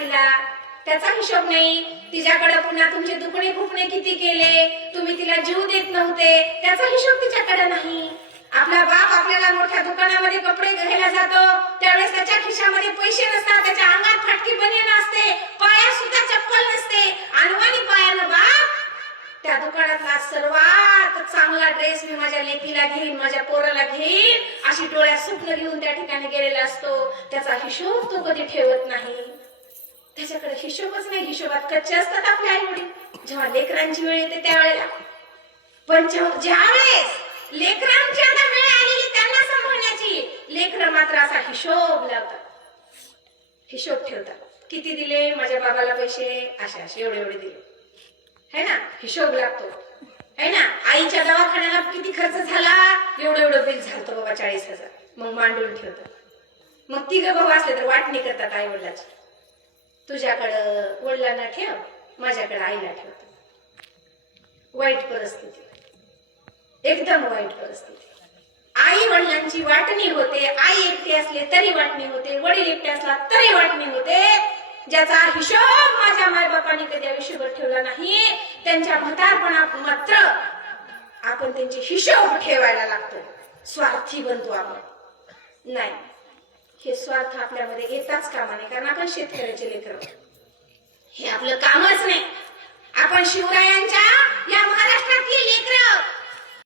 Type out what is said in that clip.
तिला, त्याचा हिशोब नाही. तिच्याकडे पुन्हा तुमचे दुखणे खुपणे किती केले, तुम्ही तिला जीव देत नव्हते, त्याचा हिशोब तिच्याकडे नाही. आपला बाप आपल्याला मोठ्या दुकानामध्ये कपडे घ्यायला जातो, त्यावेळेस त्याच्या खिशामध्ये पैसे नसतात, त्याच्या अंगात फाटकी बनियान असते, पायात सुद्धा चप्पल नसते, अनवाणी पायानं बाप त्या दुकानातला सर्वात चांगला ड्रेस मी माझ्या लेकीला घेईन, माझ्या पोराला घेईन, अशी डोळ्यात स्वप्न घेऊन त्या ठिकाणी गेलेला असतो. त्याचा हिशोब तो कधी ठेवत नाही. त्याच्याकडे हिशोबच नाही. हिशोबात कच्चे असतात आपले आई वडील. जेव्हा लेकरांची वेळ येते त्यावेळेला, पण ज्यावेळेस लेकरांची आता वेळ आलेली त्यांना सांभाळण्याची, लेकर मात्र असा हिशोब लावतात, हिशोब ठेवतात. किती दिले माझ्या बाबाला पैसे, असे असे एवढे एवढे दिले, है ना, हिशोब लागतो, है ना. आईच्या दवाखान्याला किती खर्च झाला, एवढं एवढं बिल झालं बाबा 40,000, मग मांडून ठेवतात. मग तिघ भाऊ असले तर वाटणी करतात आई वडिलाची. तुझ्याकडं वडिलांना ठेव, माझ्याकडे आईला ठेवतात. वाईट परिस्थिती, एकदम वाईट परिस्थिती. आई वडिलांची वाटणी होते, आई एकटी असले तरी वाटणी होते, वडील एकटे असला तरी वाटणी होते. ज्याचा हिशोब माझ्या मायबापांनी कधी आयुष्यभर ठेवला नाही, त्यांच्या म्हातारपणात मात्र आपण त्यांचे हिशोब ठेवायला लागतो, स्वार्थी बनतो आपण. नाही, हे स्वार्थ आपल्यामध्ये येताच कामा नये, कारण आपण शेतकऱ्याचे लेकर, हे आपलं कामच नाही. आपण शिवरायांच्या या महाराष्ट्रातली लेकर